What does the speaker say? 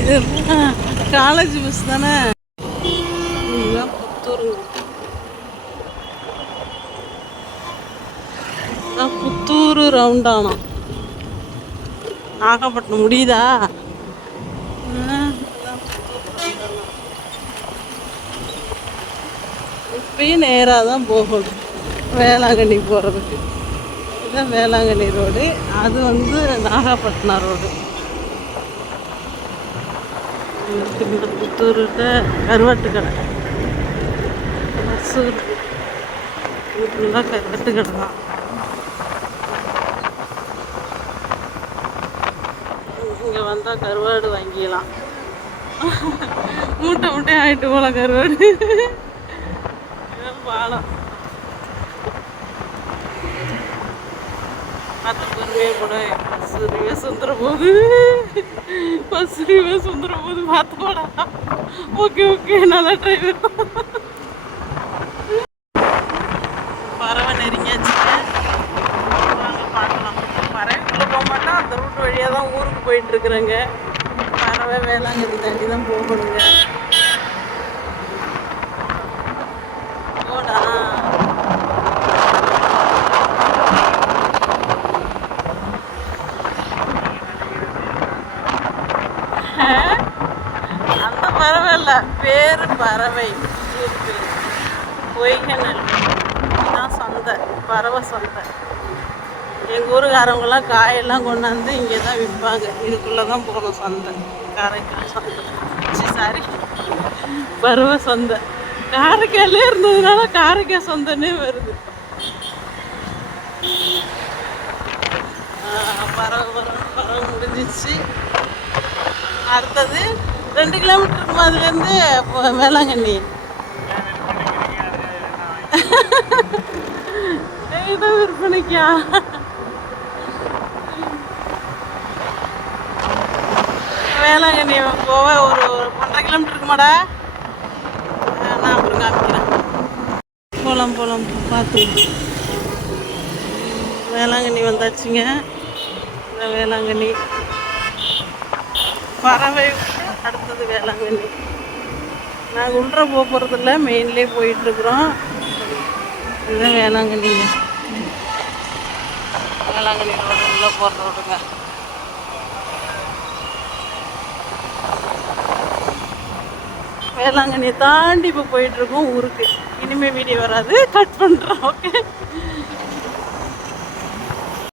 இது college bus தானே. புத்தூர் புத்தூர் ரவுண்டானா நாகப்பட்டினம் முடியுதா? இப்பயும் நேராக தான் போகணும் வேளாங்கண்ணி போகிறதுக்கு. இதுதான் வேளாங்கண்ணி ரோடு, அது வந்து நாகப்பட்டினம் ரோடு. இந்த புத்தூர்கிட்ட கருவாட்டு கடை பஸ்ஸு ஃபுல்லாக கருவாட்டு கடை தான். இங்கே வந்தால் கருவாடு வாங்கிக்கலாம். மூட்டை மூட்டை ஆகிட்டு போல கருவாடு. பாலம் பார்த்து பொறுமையாக கூட பஸ் ரிவர்ஸ் வந்துடும் போது பார்த்து போடா. ஓகே ஓகே, நல்லா டிரைவர். பறவை நெருங்கியாச்சுங்க, வாங்க பார்க்கலாம். பறவைக்குள்ளே போக மாட்டோம், அந்த ரூட் வழியாக தான் ஊருக்கு போயிட்டுருக்குறேங்க. பறவை வேளாங்கண்ணி தாண்டி தான் போகணுங்க. அந்த பறவை இல்லை, பேரு பறவை இருக்குது. பொய்கநல் இதுதான் சந்தை, பறவை சந்தை. எங்கள் ஊருக்காரவங்களாம் காயெல்லாம் கொண்டாந்து இங்கே தான் விற்பாங்க. இதுக்குள்ளே தான் போகணும் சந்தை, காரைக்கால் சந்தை. சாரி, பறவை சந்தை. காரைக்காலே இருந்ததுனால காரைக்கால் சந்தைன்னே வருது. பறவை முடிஞ்சிச்சு. அடுத்தது 2 கிலோமீட்டர் இருக்குமா அதுலேருந்து வேளாங்கண்ணி. ஏதோ விற்பனைக்கா? வேளாங்கண்ணி போக ஒரு 1.5 கிலோமீட்டர் இருக்குமாடா? நான் அப்புறம் காமிக்கிறேன். போகலாம் பார்த்து. வேளாங்கண்ணி வந்தாச்சுங்க. இந்த வேளாங்கண்ணி பறவை அடுத்தது வேளாங்கண்ணி. நாங்கள் உள்ள போக போகிறதில்ல, மெயின்லேயே போயிட்டுருக்குறோம். இதுதான் வேளாங்கண்ணிங்க, வேளாங்கண்ணி ரோடு உள்ளே போகிற ரோடுங்க. வேளாங்கண்ணியை தாண்டி இப்போ போயிட்டுருக்கோம் ஊருக்கு. இனிமேல் வீடியோ வராது, கட் பண்ணுறோம். ஓகே.